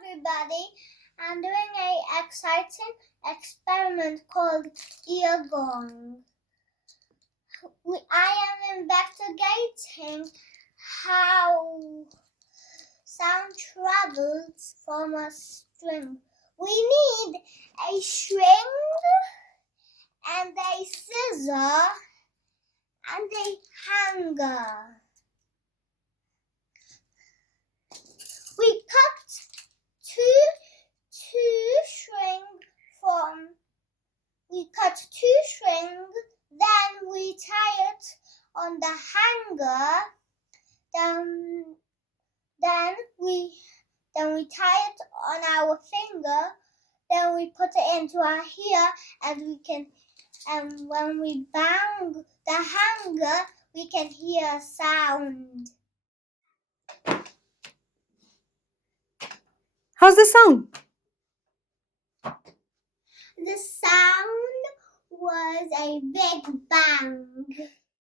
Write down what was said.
everybody. I'm doing an exciting experiment called ear gong. I am investigating how sound travels from a string. We need a string and a scissor and a hanger. We cut two strings, then we tie it on the hanger, then we tie it on our finger, then we put it into our ear, and when we bang the hanger, we can hear a sound. How's the sound? The sound was a big bang.